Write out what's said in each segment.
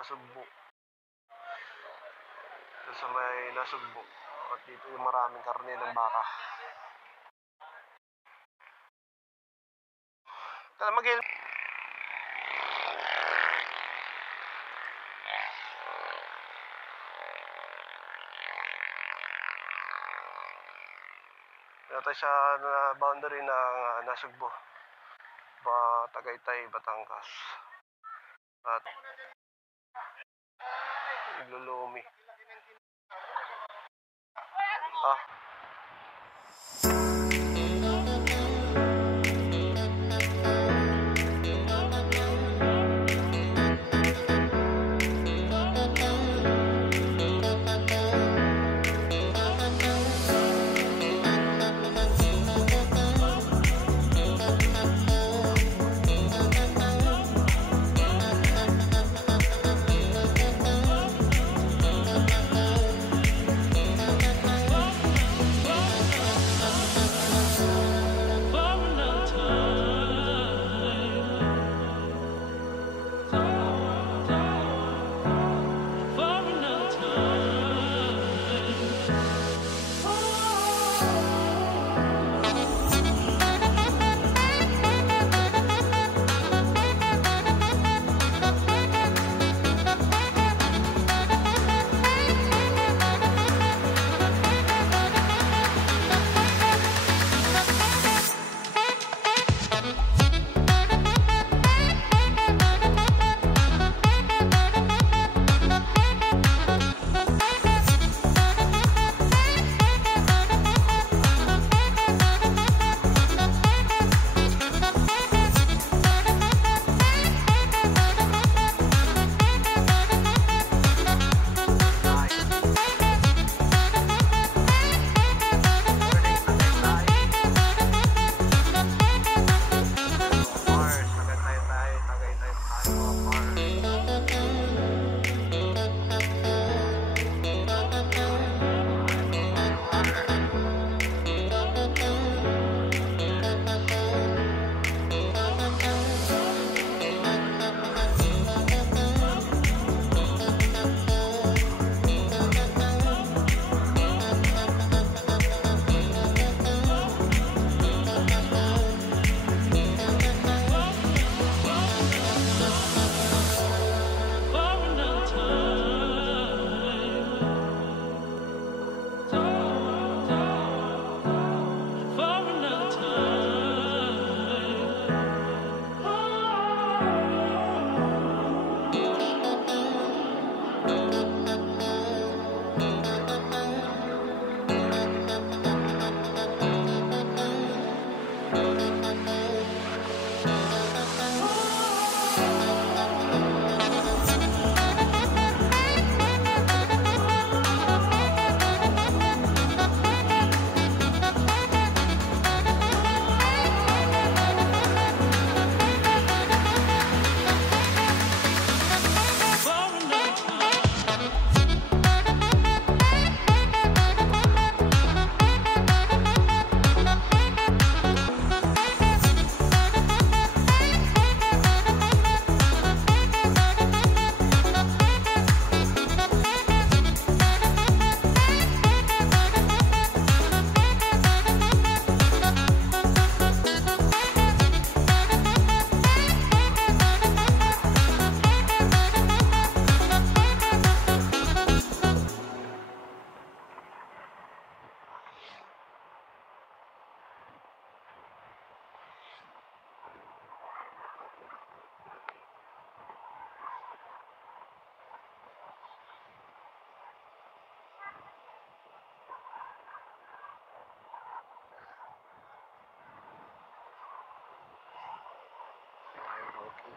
Nasugbo. Ito sa may Nasugbo. At dito yung maraming karne ng baka. Tara mag-help. Ito siya na boundary ng Nasugbo. Tagaytay, Batangas. At Lulumi.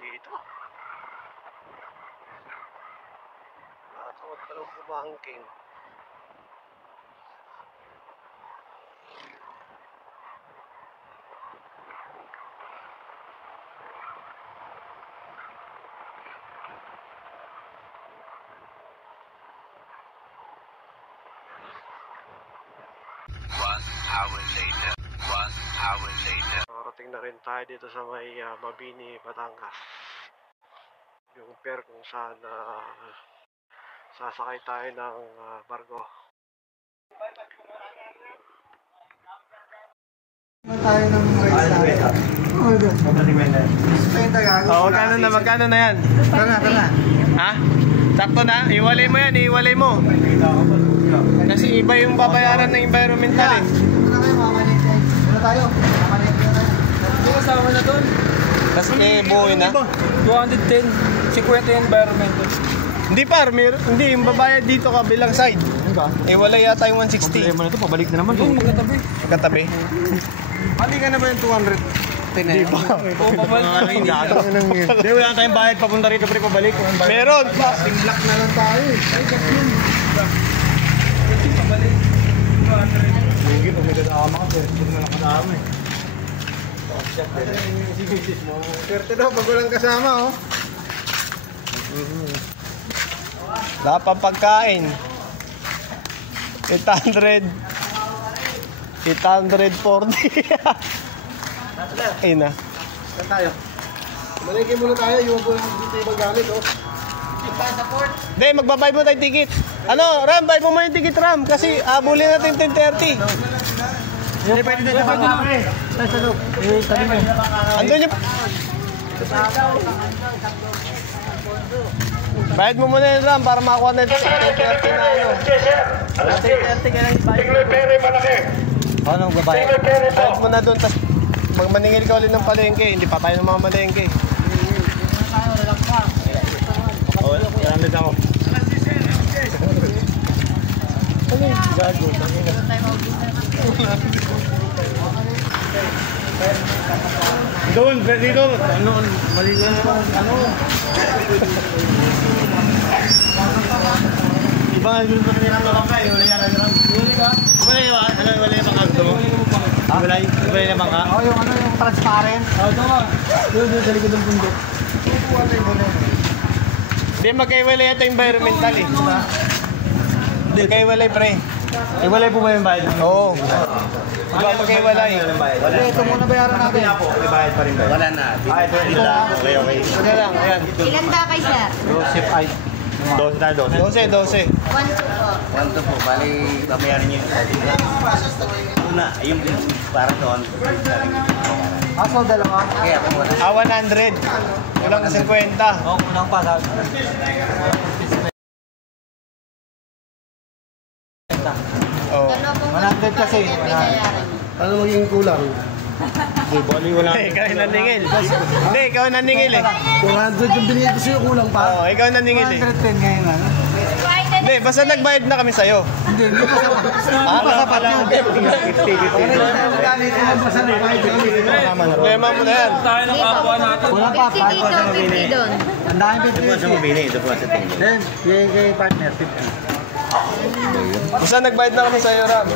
Dito. Nakakawag ka lang kumangking. Narating na rin tayo dito sa may Mabini, Batangas. yung pair kung saan sasakay tayo ng barko. Tayo ng Magkano na yan? Tara. Ha? Sakto na? Iwalay mo yan, iwalay mo. Kasi iba yung babayaran ng environmental eh. Ito na kayo, mamalengke. Ito tayo, mamalengke na tayo. Hindi kasama na doon. Tapos buuin na. 210, 50 environmental. Hindi par, hindi, yung babayad dito ka bilang side. Iwalay yata yung 160. Problema na ito, pabalik na naman. Doon magkatabi. Katabi. Pati ka na ba yung 200? Hindi pa. Oo, pabalik. Hindi, wala na tayong bayad papunta rito, pre, pabalik. Meron. Pinlock na lang tayo eh. Ay, yun. Hindi, pag may kasama ka, pero hindi na lang kasama eh. Swerte daw pag walang kasama oh. Wala pang pagkain. 840. Ayun na. Saan tayo? Malengke muna tayo, yung dito yung magamit oh. Hindi, magbabayad mo tayo ticket. Ano, Ram, bayad mo muna yung ticket, Ram. Kasi abulin natin 10:30. Hindi, pwede na sa baba, pre. Sa loob. Sabi mo. Andun yung... Bayad mo muna yung Ram para makakuha na ito sa 10:30 na ano. 10:30 ka lang ibayad. Paano magbabayad? Bayad mo na doon, tapos pag maningil ka ulit ng palengke, hindi pa tayo ng mga malengke. Oo, iramid ako. Gago, tangina. Doon, dito. Ano, mali na naman. Ano? Iba nga, doon pa nila lang kayo. Wala yan, wala ka? Wala yung mga gusto mo? Wala yung mga? Oh, yung ano, yung transparent. Oo, ito nga. Doon sa likod ng bundok. Hindi, magkaiwalay ito environmental eh. Hindi, magkaiwalay pre. Eh, wala po ba yung bayad? Oo. Diba magkaiwalay? Wala, ito muna bayaran natin. May bayad pa rin ba? Wala na. Ay, pwede na. Okay. Ano lang, ayan. Ilan ba kayo, sir? Joseph ay. 12 tayo, 12. 12. 1, 2 po. Kwanto po, bali babayaran niyo yung una, yung para doon. Aso, dalawa. Kaya po wala. 100. Kulang 50. Oo, unang pasag. Oo. Ano pong 100 kasi, binayaran niyo? Ano magiging kulang? Bali, wala. Ikaw yung naningil. Hindi, ikaw yung naningil eh. 400 yung binigay ko sa'yo, kulang pa. Oo, ikaw yung naningil eh. 110 ngayon ano? Hindi, basta nagbayad na kami sa'yo. Hindi pa sapat. Hindi pa sapat yun. Problema mo na yan. Tayo ng kapwa natin. Kulang pa, 50 dito, 50 doon. Ang dami Ito po sa 50. mabini, ito po sa tingin. Then, kay partner, 50. Basta nagbayad na kami sa'yo, Ram.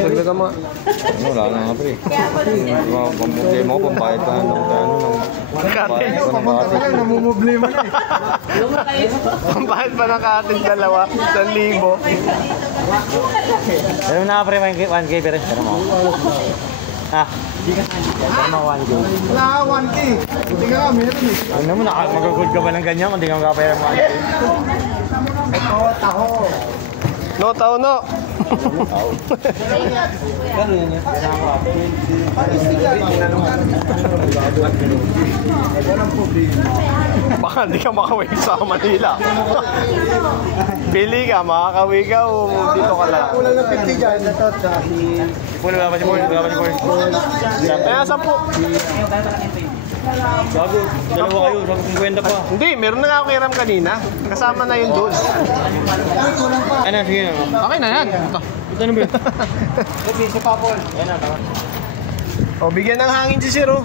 Dagdagan mo. Wala na nga pre. Problema ko, pambayad pa ng Katin. Papunta ka lang, namumублema na eh. Pambayad pa ng katin dalawa. 1,000. Pero na pre, 1K pero pero mo. Ah, hindi ka pero mo 1K. Wala ka, 1K. Buti ka nga, meron eh. Ano mo, mag-good ka ba ng ganyan kung di ka makapayaran mo 1K? Ito, taho. No, tao no. Baka hindi ka makawin sa Manila. Pili ka, makakawi ka o dito ka lang. Kulang ng 50 dyan. Ito, si... Wala ba si Paul? Wala ba si Paul? Kaya 10. Bago, dalawa kayo, sabi kong kwenta pa. Hindi, meron na nga ako kay Ram kanina. Kasama na yun doon. Ano, sige na. Okay na yan. Ito. Ito na ba yun? Si Papol. Ayan na, tama. O, bigyan ng hangin si Sir, oh.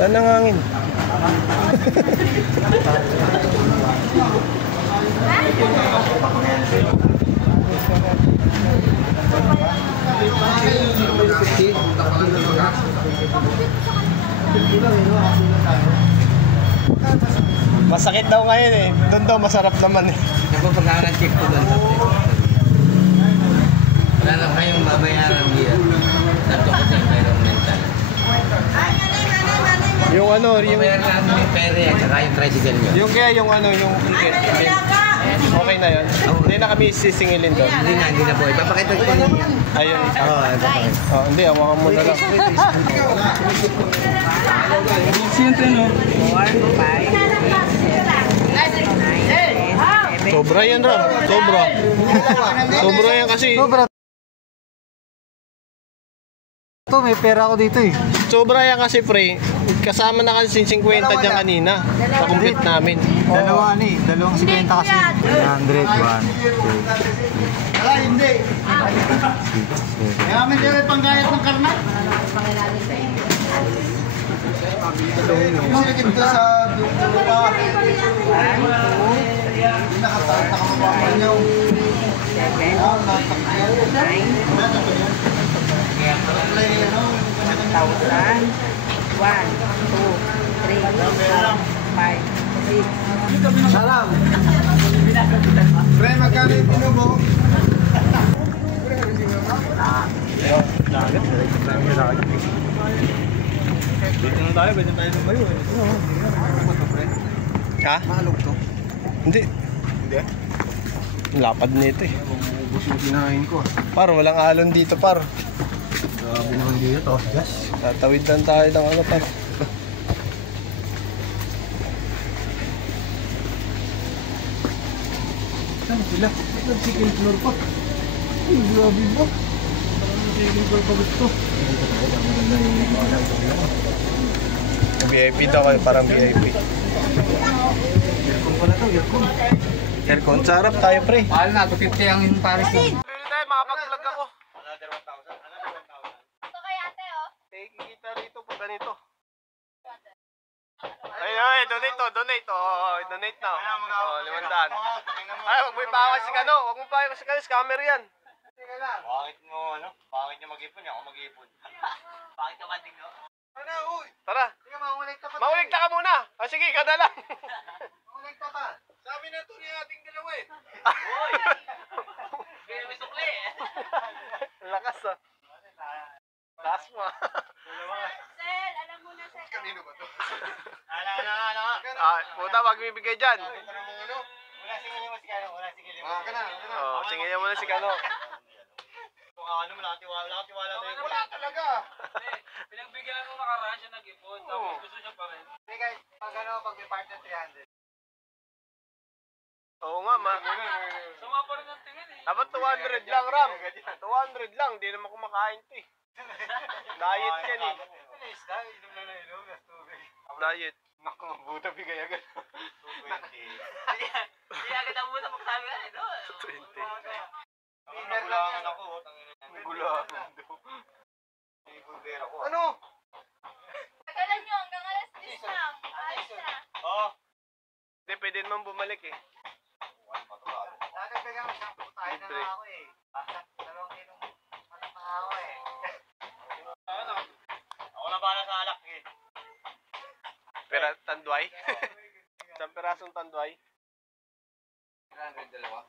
Wala ng hangin. Masakit daw ngayon eh. Doon daw masarap naman eh. Nagpapagkakacheck ko doon. Wala na kayong babayaran dito. Sato ko sa environmental. Yung ano, yung... Babayaran lang yung pere at saka yung tricycle nyo. Yung kaya yung ano, yung ticket. Okay na yun. Hindi na kami sisingilin doon. Hindi na po. Ipapakita ko ninyo. Ayun. Oo, ipapakita. Oh, hindi, hawakan mo na lang. Sobra yan, Ram. Sobra. Sobra yan kasi. Ito, may pera ako dito eh. Sobra yan kasi, pre. Kasama na kasi 50 dyan kanina. Sa complete namin. Dalawa ni, dalawang 50 kasi. 100, 1, 2, Wala, hindi. Kaya kami din panggayat ng karmat. Sige dito sa dulo. Hindi nakamabaman niyo. 1, 2, 3, 4, 5, 6. Salam. Pre, magkano yung pinubo? Dito na tayo, pwede tayo lumayo eh. Ha? Mahalog to. Hindi. Hindi. Lapad nito eh. Ubus yung kinain ko. Par, walang alon dito, par. Grabe naman dito. Gas. Tatawid lang tayo ng ano, par. Saan sila? Nag-second floor pa. Ay, grabe ba? Second floor pa gusto. Maganda yung VIP daw kayo, parang VIP. aircon pala to, aircon. Aircon, sarap tayo, pre. Mahal na, 250 ang yung Paris na. Bili tayo, makapag-vlog ako. Ito kay ate, oh. Kikita rito pag ganito. Ay, donate to, donate. Oh, donate na. Oh, 500. Ay, wag mo ipawas si Kano. Wag mo ipawas si Kano, scammer yan. Bakit mo, ano? Bakit nyo mag-ipon? Ako mag-ipon. Bakit ka manding, no? Tara. Mauligta ka muna. Ah, sige, kada lang. Sabi na ito niya ating dalawa eh. Kaya may sukli eh. Lakas ah. Lakas mo ah. Sel, alam mo na, Sel. Kanino ba ito? Ano? Ah, puta, wag mo ibigay dyan. Wala singilin mo si Kano, wala singilin mo. Oh, singilin mo na si Kano. Kung ano, wala kang tiwala sa'yo. Wala talaga. Pinagbigyan mo nakaraan siya nag-ipon, tapos gusto niya pa rin. Hey guys, pag pag may partner 300. Oo nga, ma. Sama pa rin ang tingin eh. Dapat 200 lang, Ram. 200 lang, di naman kumakain to eh. Diet yan eh. Inom na inom, gas tubig. Diet. Naku, mabuta bigay agad. 220. Hindi agad ang muna magsabi ka rin, no? 20. Nagulangan ako. Gulangan daw. Ano? Tagalan nyo hanggang alas 10 lang. Ayos na. Oo. Hindi, pwede naman bumalik eh. Nagagdagan mo siyang putahin na lang ako eh. Dalawang kilong manak na ako eh. Ako na bahala sa alak eh. Pero tanduay? Isang perasong tanduay? 300 dalawa.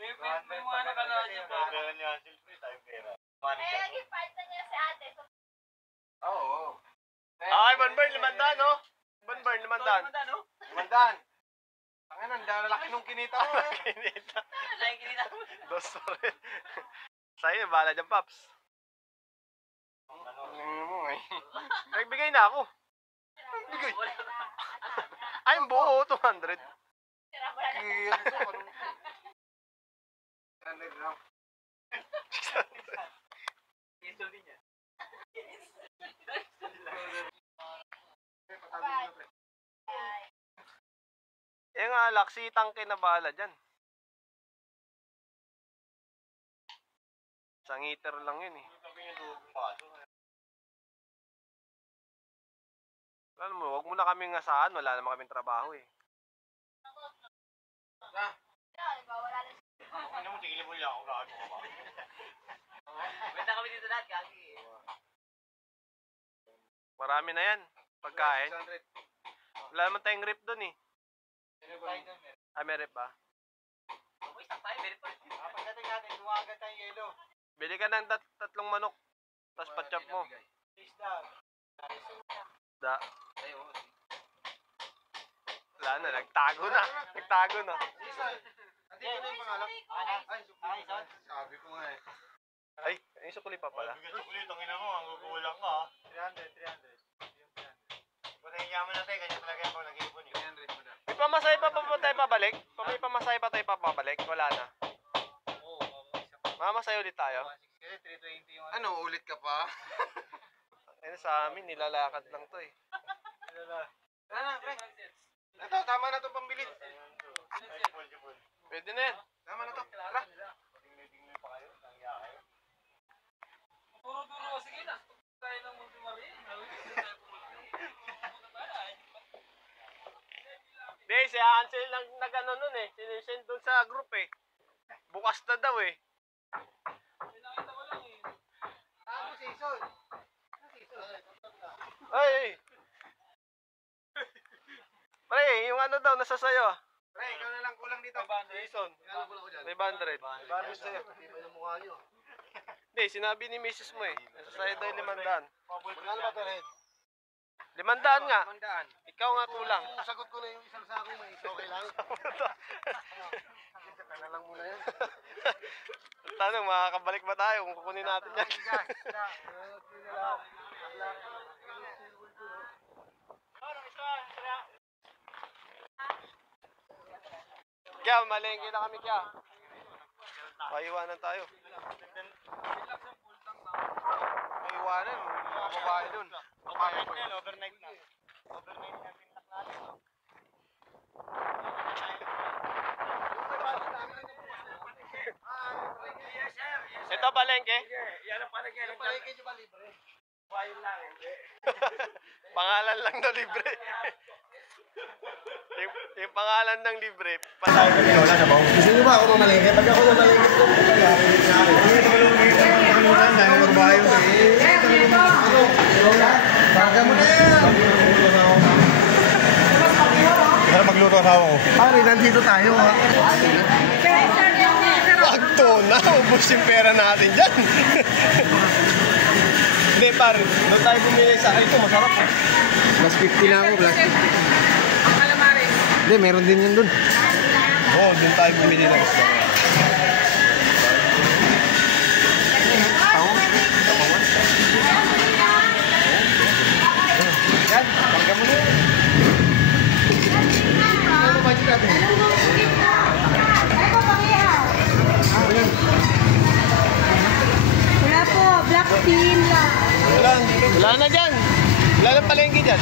May mga nakalaan niya pa. Ganun yan, silpre tayo pera. Kaya naging partner niya si ate. So, Oo. Ay, Banburn, 500 no? Banburn, 500. Mandan. Ang ano, ang laki nung kinita mo. Kinita. Sa'yo kinita mo. Dos rin. Sa'yo, bahala dyan, Paps. Ano mo eh. Nagbigay na ako. Nagbigay. Ay, yung buo, 200. sira mo na. Kaya ito, parang 300 gram. Iso din niya. Eh nga, laksi tangke na bahala dyan. Isang heater lang yun eh. Alam mo, wag mo na kaming asahan, wala naman kaming trabaho eh. Wala na. Ano mo, tigilin mo lang ako. Gago ka ba? Benta kami dito lahat, gagi. Marami na yan, pagkain. Wala naman tayong rip doon eh. Ah, may rip ba? Pagdating natin, dumagat tayong yelo. Bili ka ng tatlong manok. Tapos patchop mo. Da. Wala na, nagtago na. Nagtago na. Andito na yung pangalan. Sabi ko nga eh. Ay, yung sukuli pa pala. Sukulit, ang ina mo, ang gugulang ka. 300. Patayin niya mo natin, ganyan talaga yung nag-iipon yun. 300 mo na. May pamasahe pa tayo pabalik? May pamasahe pa tayo pabalik? Wala na. Mamasahe ulit tayo. Kasi 320 yung Ano, ulit ka pa? Ayun sa amin, nilalakad lang to eh. Tara na, pre. Ito, tama na to pambili. Pwede na yan. Tama na to. Tara. Puro-puro, sige na. Tayo ng Monte Maria. Hindi, si Ansel lang nag-ano nun eh. Sinisend dun sa group eh. Bukas na daw eh. Pinakita ko lang eh. Tapos season. Ay! Pre, yung ano daw, nasa sayo ah. Pre, ikaw na lang kulang dito. Jason, Kano kulang ko dyan? 500. Barnes sa'yo. Iba yung mukha nyo. Hindi, sinabi ni Mrs. mo eh. Nasa sayo daw 500. Magkano ba ito, Red? 500 nga. 500. Ikaw nga kulang. Sagot ko na yung isang sako, may okay lang. Saka na lang muna yan. Tanong, makakabalik ba tayo kung kukunin natin yan? Kaya, malengke na kami kaya. Maiwanan tayo. Maiwanan, mga babae dun. Papaya ko yun. Overnight na. Overnight na pintak natin. Ito, palengke. Palengke nyo ba libre? Pangalan lang na libre. yung pangalan ng libre. Gusto nyo ba ako mamalengke? Pag ako mamalengke ko, Kanunan, dahil mga babae yun eh. baga mo na yan. Para magluto asawa ko. Pare, nandito tayo ha. Wag to na, ubos yung pera natin dyan. Hindi pare, doon tayo bumili sa ito, masarap eh. Plus 50 na ako, plus 50. Hindi, meron din yun dun. Oo, doon tayo bumili ng isda. Yan, baga mo na yan. Ano ba dito natin? Wala po, black bean lang. Wala na dyan. Wala na palengke dyan.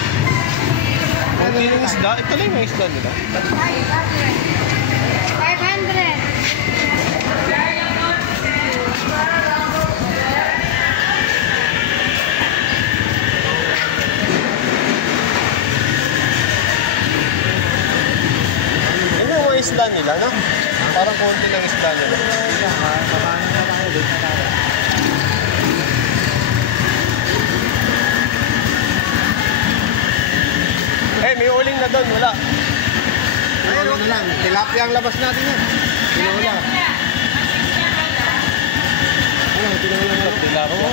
Kung hindi yung isda, ito lang yung isda nila. 500. Ano yung mga isda nila, no? Parang konti ng isda nila. Eh, may uling na doon, wala. Ayun na lang, tilapia ang labas natin yan. Wala. Ano, tinawala. Tilapia.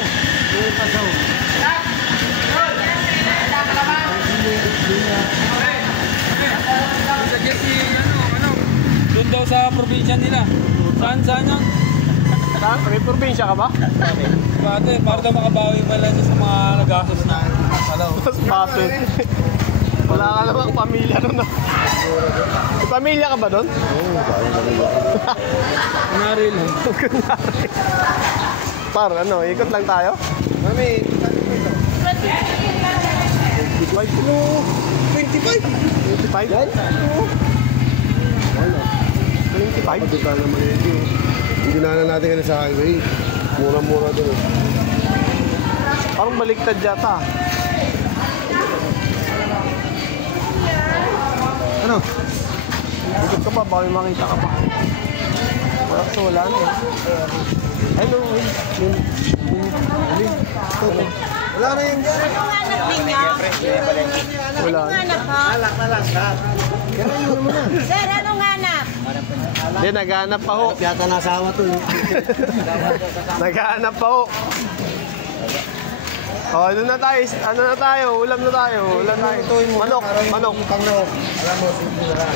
Suggest si ano, doon daw sa probinsya nila. Saan yan? Saan? May probinsya ka ba? Pati, para daw makabawi man lang sa mga nagastos na. Mas bakit? Wala ka namang pamilya doon. May pamilya ka ba doon? Kunwari lang. Par, ano, ikot lang tayo? Mami, saan mo ito? 25 kilo. 25? 25? Yan? Wala. 25? Pagod tayo naman yun. Hindi na natin kanina sa highway. Mura-mura doon. Parang baliktad yata. Ano? Ikot ka pa, baka may makita ka pa. Wala kasi wala na eh. Hello, Will. Will. Ito. Wala na yun dyan. Anong hanap ninyo? Wala. Anong hanap ho? Alak na lang, lahat. Kaya yun mo na. Sir, anong hanap? Hindi, naghahanap pa ho. Yata nasawa to. Naghahanap pa ho. Oh, ano na tayo? Ano na tayo? Ulam na tayo. Ulam na tayo. Manok. Manok. Panglok. Alam mo, simple na lang.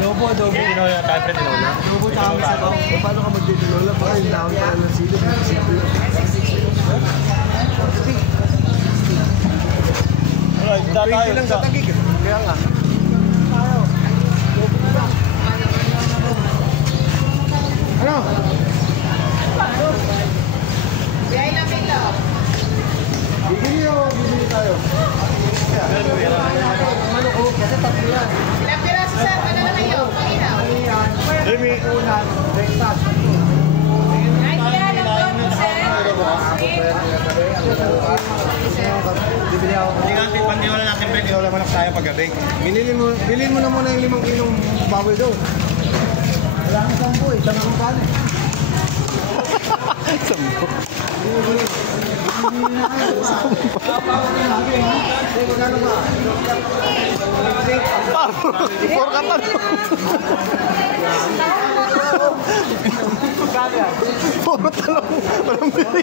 Dobo. Tinola tayo, pre, tinola. Lubo tsaka kami sa to. E paano ka magdidinola? Baka yung dahon pa ng silo. Alright, isa tayo. Lang sa tagig. Kaya nga. Ano? Biyay na kilo. Bibili o bibili tayo? Ano ko? Kasi tatlo yan. Ilang piraso, sir? Ano na kayo? Panginaw. Ano yan? Demi. Unan, breakfast. Ay, kaya lang doon po, sir. Bibili ako. Hindi natin, pandinola natin, pre, tinola manok tayo paggabi. Bilhin mo na muna yung 5 kilong baboy doon. Wala kang 10 eh. Tama kong paano eh. 10. Magkano ba? For ka pa. Puro talong. Walang bili.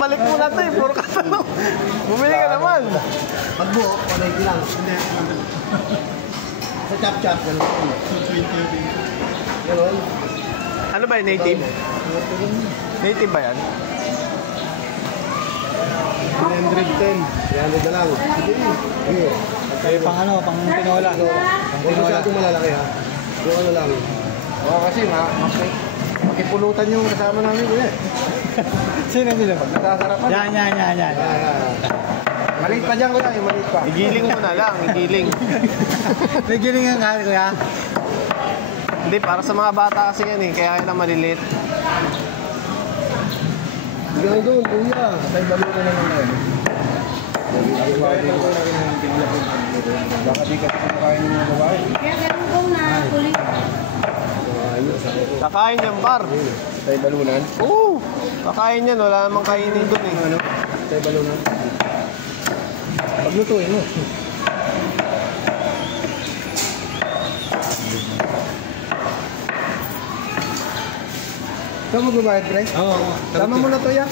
Balik mo na ito eh. Puro ka talong. Bumili ka naman. Pagbuo, 180 lang. Hindi. Sa chop-chop. Ganon. Ano ba yung native? Native ba yan? 310. 300 na lang. Sige. Eh, pang ano, pang tinola. Huwag masyadong malalaki ha. Yung ano lang. Oo kasi makipulutan yung kasama namin kuya. Sino sila? Nasasarapan. Yan. Maliit pa dyan kuya, yung maliit pa. Igiling mo na lang. Igiling. May giling ang kahit kuya. Hindi, para sa mga bata kasi yan eh. Kaya yan ang maliliit. Hanggang doon, kuya. Tayo balo na lang na yun. Baka di kasi kumakain ng mga babae. Kaya ganun kong na kulit. Kakain yan, par. Tayo balunan. Oo. Kakain yan. Wala namang kainin doon eh. Ano? Tayo balunan. Paglutuin mo. Ikaw magbabayad, pre? Oo. Tama mo na to, ya?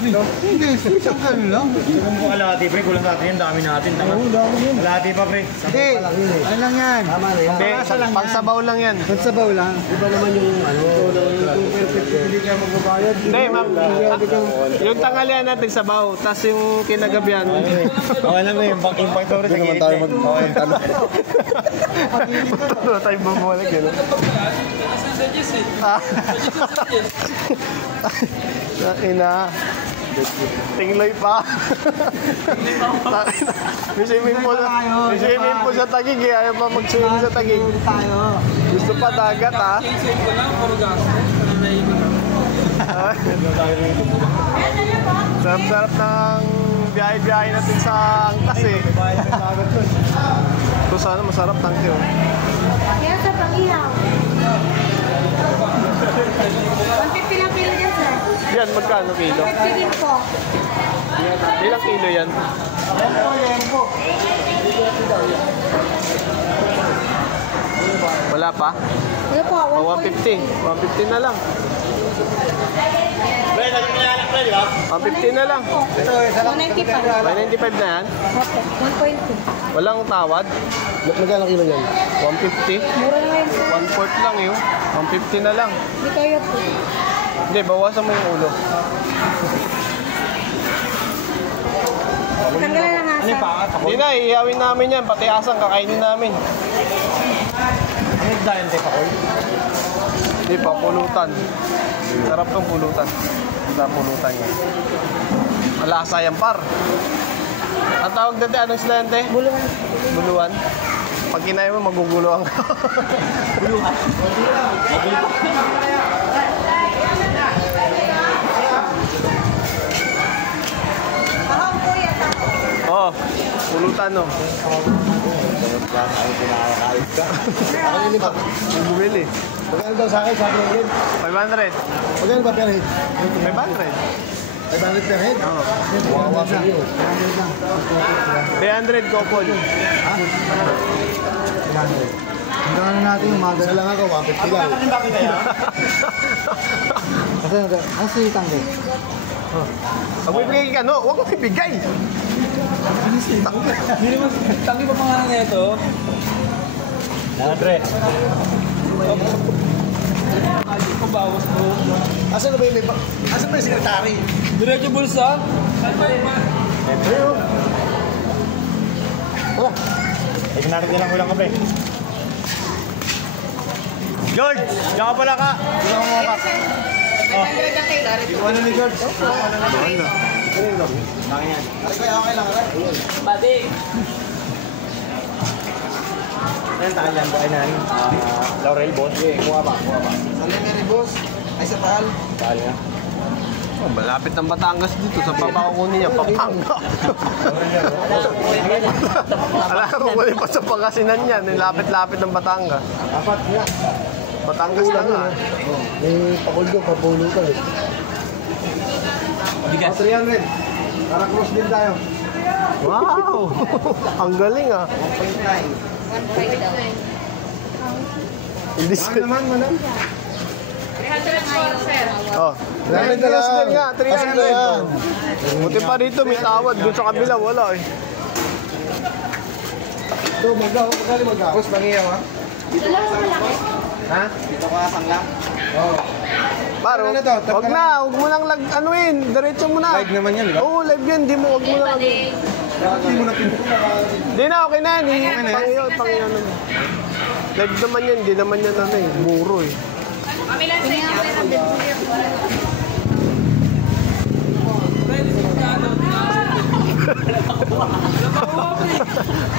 Ito? Hindi, isang ano lang. Hindi mo kalahati, pre. Kulang natin yan. Dami natin. Tama. Oo, dami yun. Kalahati pa, pre. Hindi. Ano lang yan? Tama na yan. Hindi, pagsabaw lang yan. Pagsabaw lang. Iba naman yung ano. Yung perfect. Hindi ka magbabayad. Hindi, ma'am. Yung tanghalian natin sabaw, tapos yung kinagabihan. Okay lang, pre. Yung pang-tore sa gilid. magtanong. Tulo tayo bumalik yun. Ina. Tingloy pa. May swimming pool sa Taguig eh. Ayaw pa mag-swimming sa Taguig. Gusto pa dagat ha. Save ko lang, puro gas. Sarap-sarap ng biyahe-biyahe natin sa Angkas eh. Ito sana masarap tangke oh. Kaya sa pang-ihaw. 150 lang kilo yan, sir. Yan, magkano kilo? 50 din po. Ilang kilo yan? Wala pa? Ano po? O, 150. 150 na lang. Pre, lagi mo na anak, pre, di ba? 150 na lang. 195. May 95 na yan? Okay, 1.2. Walang tawad? Magkano kilo yan? 150? Mura na ngayon, sir. 1/4 lang yun. 150 na lang. Hindi kayo po. Hindi, bawasan mo yung ulo. Tanggalan lang asa. Hindi na, ihawin namin yan. Pati asang kakainin namin. Ano dahil tayo pa, Koy? Hindi pa, pulutan. Sarap ng pulutan. Sa pulutan yan. Malasa yan, par. Ang tawag dati, anong sila yan, te? Buluhan. Buluan. Pag kinain mo, maguguluhan ka. Buluhan? Tahong po yan, tahong. Oo, pulutan, no? Ako nilipat. Bumili. Magkano daw sa akin, sabi ng head? 500. Magkano ba per head? 500. 500 per head? Oo. Wawa sa iyo. 300 couple. Ha? 300. Hanggang na natin, umaga lang ako, 150 lang. Kasi tanggo. Pag bibigay ka, no? Huwag mo bibigay. Hindi naman, tangi pa pangalan na ito. Pre. Hindi ko bawas mo. Asan na ba yung may... Asan ba yung sekretary? Diretso bulsa? Saan ba yung Ito yun. Wala. Ay, natin lang ulang ka, pre. George! Diyan ka pala ka! Hindi ako mamak. Ano ni George? Badi? Ayan, takan yan. Bukain na Laurel, boss. Kuha ba? Salimeri boss. Ay sa Taal. Taal nga. Oh, malapit ng Batangas dito. Sa baba ko niya, Pampanga. Alam mo, wala pa sa Pangasinan yan. Lapit-lapit ng Batangas. Apat nga. Batangas na nga. May pakuldo, papulutan eh. Bigas. 300. Para cross din tayo. Wow! Ang galing ah. 1.9. 1.5 daw. Hindi Mahal naman, madam. 300 ngayon, sir. Oh, 300 na lang. nga, Asan na yan? 300. Buti pa rito, may tawad. Doon sa kabila, wala eh. Ito, magkali magka. Boss, mangiyaw ha? Dalawang malaki. Ha? Dito ka sanglang? Oo. Paro, Ano na to? wag na, wag mo lang anuin, diretso mo na. Live naman yan, di ba? Oo, live yan, di mo, wag mo lang. Hindi mo na Di na, okay na, di. Pangyon. Live naman yan, di naman yan ano eh, muro eh. Kami lang sa inyo.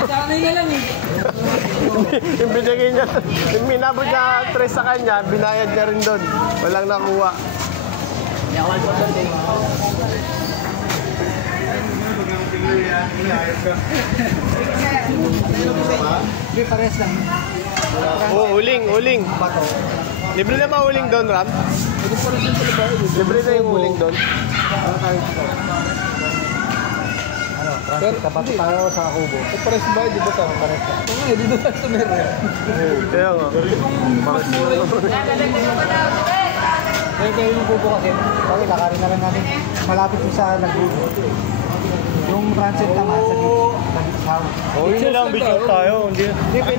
Sanay na lang eh. Yung binigay niya, yung minabot niya 3 sa kanya, binayad niya rin doon. Walang nakuha. Hindi, pares lang. Oo, uling. Libre na ba uling doon, Ram? Libre na yung uling doon. Pero tapat tayo sa Kubo. Pares ba? Di ba tayo pares ka? Oo nga, dito tayo sa meron. Kaya nga. Mas mura yun. Kayo yung Kubo kasi. Okay, lakarin na lang natin. Malapit yung sa Laguna. Yung transit naman sa Laguna. Oo, yun na lang. Bitch tayo. Hindi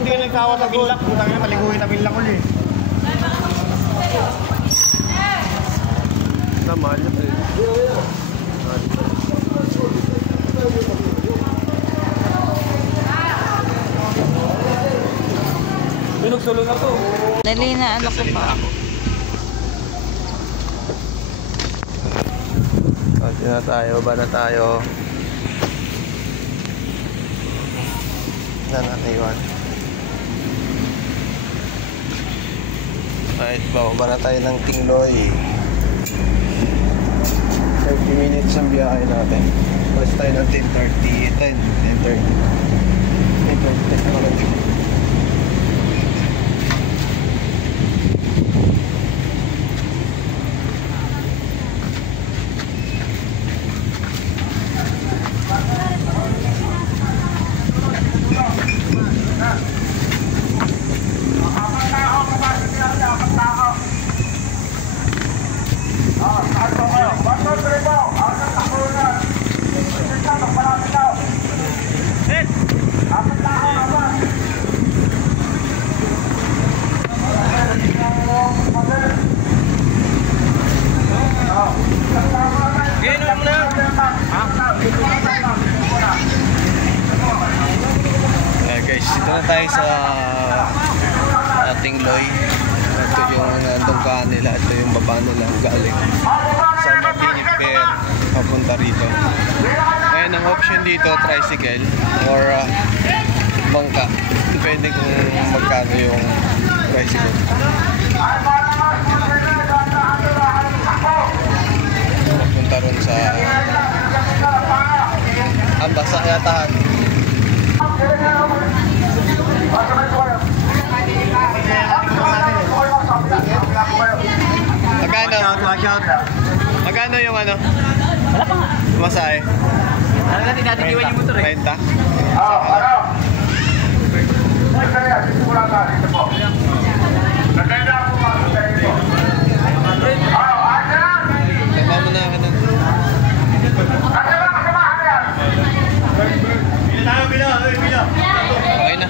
ka nagkawa sa Binlak. Putang ina, maliguhin na Binlak ulit. Naman yun eh. Pinagsulo na to. Dali na, ano ko pa. Kasi na tayo, ba na tayo? Na naiwan. Kahit bababa na tayo ng Tingloy. 30 minutes ang biyahe natin. Palis tayo ng 10:30. 10:30. 10:30. Guys, dito na tayo sa ating Loy. Ito yung nandong kanila. Ito yung baba nila galing sa Mapinipet papunta rito. Ngayon ang option dito, tricycle or bangka. Depende kung magkano yung tricycle. Papunta ron sa Ambasa yatahan. Magkano yung ano? Wala pa nga. Masahe? Ano natin natin iwan yung motor eh. Renta? Taba mo na ka na. Okay na.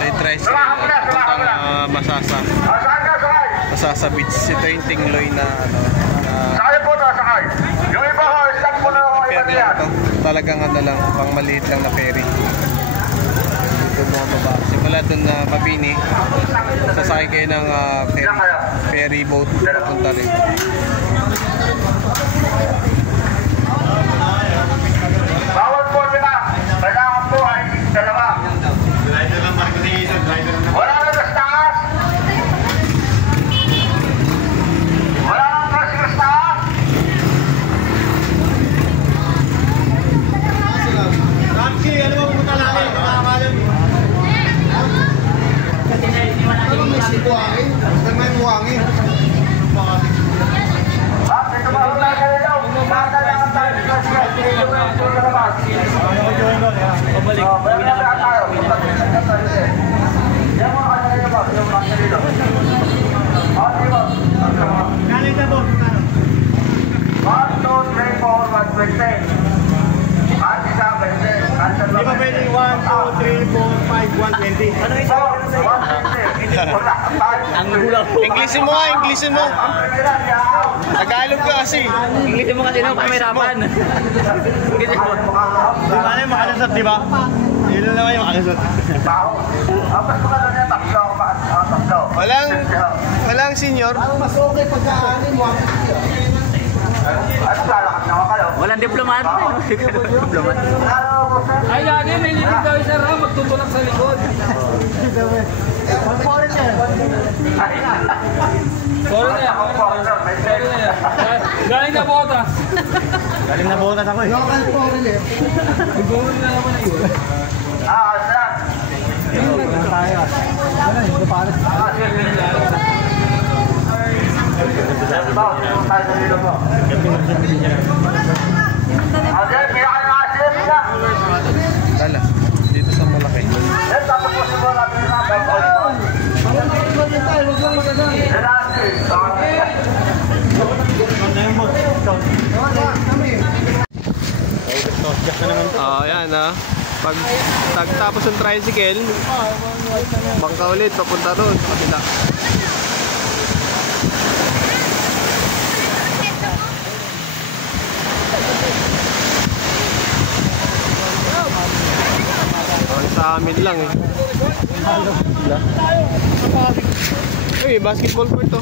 May tricycle papuntang Masasa. Masasa Beach. Ito yung Tingloy na ano. Ferry lang to. Talagang ano lang, pang maliit lang na ferry. Dito bumababa. Simula doon na Mabini, sasakay kayo ng ferry boat papunta rin. Bawal po sila. Kailangan po ay dalawa. Wala na sa taas. Wala na sa taas. Ramsey, ano ba pumunta natin? Nakakalam. Ano may buwangin? Basta may buwangin. Ito ba wala kayo daw? Nakakalaman tayo. Pabalik. Galing na po. 1, 2, 3, 4, 120. Di ba pwede 1, 2, 3, 4, 5, 120? Ano ito? 120. Ang gulaw. Inglesin mo nga, Inglesin mo. Tagalog ka kasi. Inglesin mo kasi nung pamirapan. Inglesin mo. Di ba na yung makalusot, di ba? Yun lang naman yung makalusot. Walang senior. Ang mas okay pagkaanin mo. Walang diplomat. Diplomat. Ay, lagi may lilig daw isa raw, magtutulak sa likod. Foreigner. Sorry na yan. Sorry na yan. Galing na botas. Galing na butas ako eh. Local foreigner. Siguro na naman na yun. Dala. Dito sa malaki. Ayan pag tapos ng tricycle, bangka ulit papunta doon sa kabila. Sa amin lang eh. Uy, basketball court to.